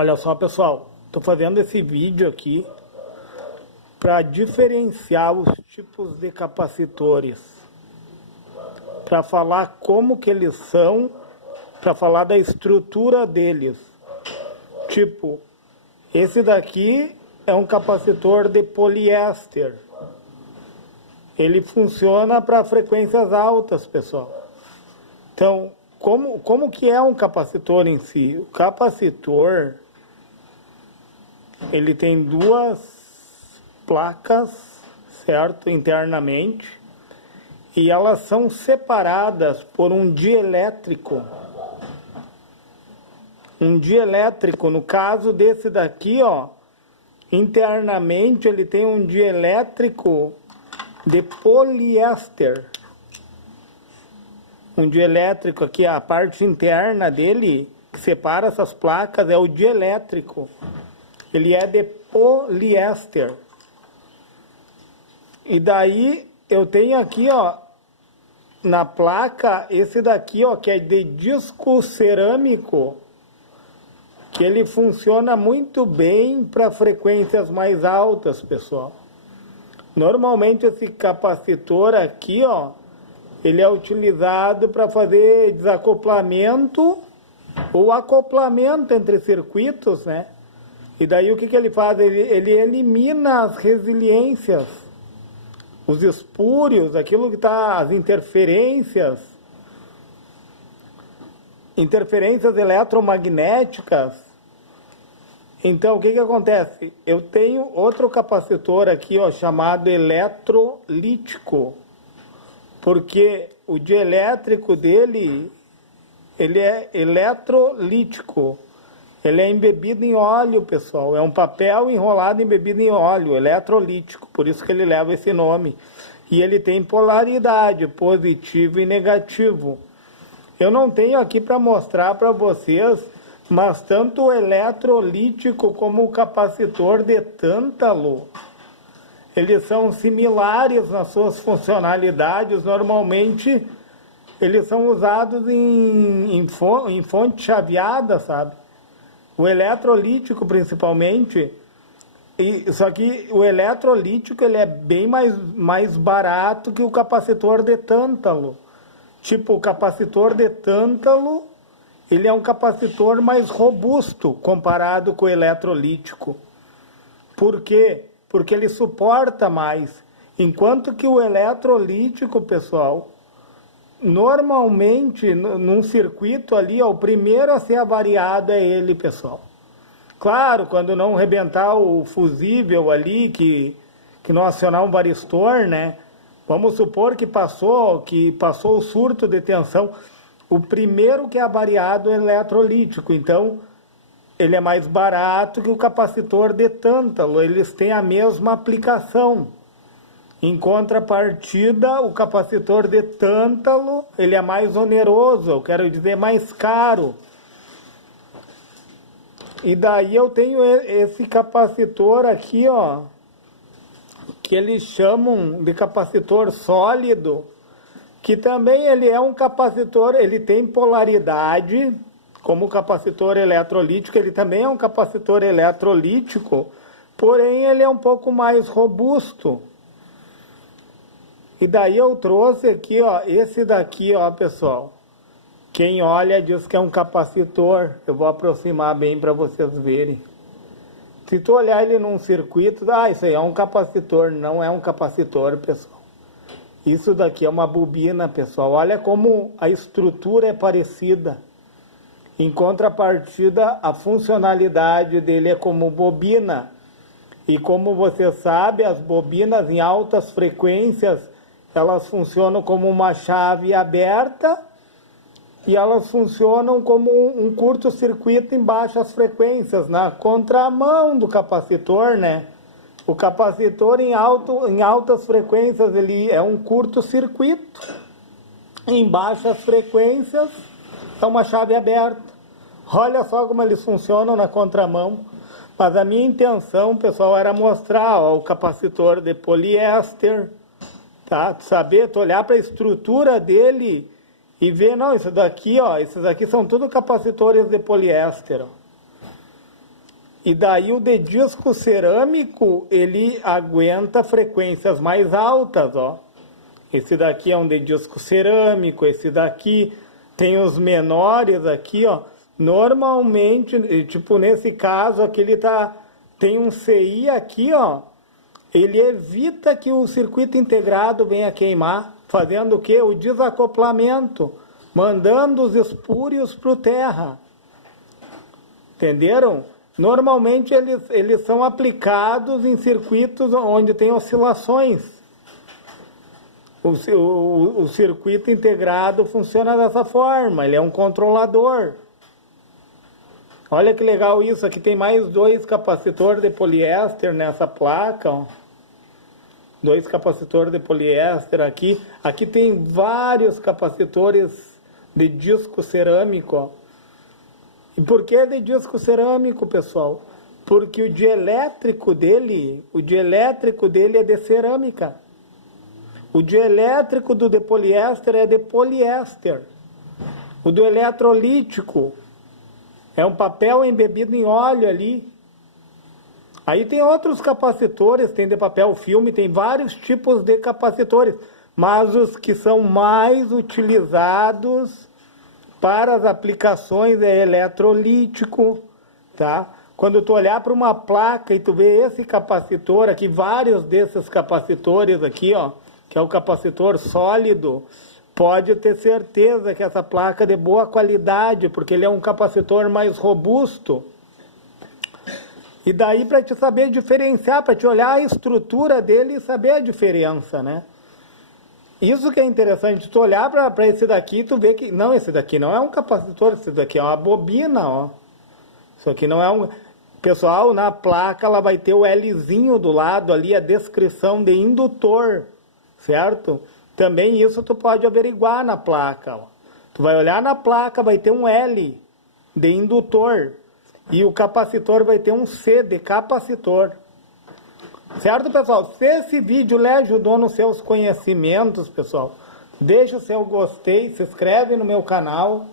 Olha só, pessoal, estou fazendo esse vídeo aqui para diferenciar os tipos de capacitores, para falar como que eles são, para falar da estrutura deles. Tipo, esse daqui é um capacitor de poliéster. Ele funciona para frequências altas, pessoal. Então, como que é um capacitor em si? O capacitor, ele tem duas placas, certo? Internamente. E elas são separadas por um dielétrico. Um dielétrico, no caso desse daqui, ó, internamente ele tem um dielétrico de poliéster. Um dielétrico aqui, a parte interna dele, que separa essas placas, é o dielétrico. Ele é de poliéster. E daí eu tenho aqui, ó, na placa, esse daqui, ó, que é de disco cerâmico, que ele funciona muito bem para frequências mais altas, pessoal. Normalmente esse capacitor aqui, ó, ele é utilizado para fazer desacoplamento ou acoplamento entre circuitos, né? E daí o que ele faz? Ele elimina as resiliências, os espúrios, aquilo que está, as interferências eletromagnéticas. Então, o que acontece? Eu tenho outro capacitor aqui, ó, chamado eletrolítico, porque o dielétrico dele, ele é eletrolítico. Ele é embebido em óleo, pessoal. É um papel enrolado embebido em óleo, eletrolítico. Por isso que ele leva esse nome. E ele tem polaridade, positivo e negativo. Eu não tenho aqui para mostrar para vocês, mas tanto o eletrolítico como o capacitor de tântalo, eles são similares nas suas funcionalidades. Normalmente, eles são usados em fonte chaveada, sabe? O eletrolítico, principalmente. Só que o eletrolítico ele é bem mais barato que o capacitor de tântalo. Tipo, o capacitor de tântalo, ele é um capacitor mais robusto comparado com o eletrolítico. Por quê? Porque ele suporta mais. Enquanto que o eletrolítico, pessoal, normalmente num circuito ali, ó, o primeiro a ser avariado é ele, pessoal. Claro, quando não rebentar o fusível ali, que não acionar um varistor, né? Vamos supor que passou o surto de tensão. O primeiro que é avariado é o eletrolítico. Então, ele é mais barato que o capacitor de tântalo. Eles têm a mesma aplicação. Em contrapartida, o capacitor de tântalo, ele é mais oneroso, eu quero dizer mais caro. E daí eu tenho esse capacitor aqui, ó, que eles chamam de capacitor sólido, que também ele é um capacitor, ele tem polaridade, como o capacitor eletrolítico, ele também é um capacitor eletrolítico, porém ele é um pouco mais robusto. E daí eu trouxe aqui, ó, esse daqui, ó, pessoal. Quem olha diz que é um capacitor. Eu vou aproximar bem para vocês verem. Se tu olhar ele num circuito, isso aí é um capacitor. Não é um capacitor, pessoal. Isso daqui é uma bobina, pessoal. Olha como a estrutura é parecida. Em contrapartida, a funcionalidade dele é como bobina. E como você sabe, as bobinas em altas frequências, elas funcionam como uma chave aberta e elas funcionam como um curto-circuito em baixas frequências, na contramão do capacitor, né? O capacitor em altas frequências, ele é um curto-circuito. Em baixas frequências, é uma chave aberta. Olha só como eles funcionam na contramão. Mas a minha intenção, pessoal, era mostrar, ó, o capacitor de poliéster, tá? Saber, tu olhar para a estrutura dele e ver, não, isso daqui, ó, esses aqui são tudo capacitores de poliéster, ó. E daí o de disco cerâmico, ele aguenta frequências mais altas, ó. Esse daqui é um de disco cerâmico, esse daqui tem os menores aqui, ó. Normalmente, tipo nesse caso aqui, tem um CI aqui, ó. Ele evita que o circuito integrado venha queimar, fazendo o quê? O desacoplamento, mandando os espúrios para o terra. Entenderam? Normalmente eles são aplicados em circuitos onde tem oscilações. O circuito integrado funciona dessa forma, ele é um controlador. Olha que legal isso, aqui tem mais 2 capacitores de poliéster nessa placa, ó. 2 capacitores de poliéster aqui. Aqui tem vários capacitores de disco cerâmico, ó. E por que de disco cerâmico, pessoal? Porque o dielétrico dele é de cerâmica. O dielétrico do de poliéster é de poliéster. O do eletrolítico é um papel embebido em óleo ali. Aí tem outros capacitores, tem de papel filme, tem vários tipos de capacitores, mas os que são mais utilizados para as aplicações é eletrolítico, tá? Quando tu olhar para uma placa e tu vê esse capacitor aqui, vários desses capacitores aqui, ó, que é o capacitor sólido, pode ter certeza que essa placa é de boa qualidade, porque ele é um capacitor mais robusto. E daí para te saber diferenciar, para te olhar a estrutura dele e saber a diferença, né? Isso que é interessante, tu olhar para esse daqui, tu vê que, não, esse daqui não é um capacitor, esse daqui é uma bobina, ó. Isso aqui não é um... Pessoal, na placa ela vai ter o Lzinho do lado ali, a descrição de indutor, certo? Também isso tu pode averiguar na placa, ó. Tu vai olhar na placa, vai ter um L de indutor. E o capacitor vai ter um C de capacitor. Certo, pessoal? Se esse vídeo lhe ajudou nos seus conhecimentos, pessoal, deixa o seu gostei, se inscreve no meu canal.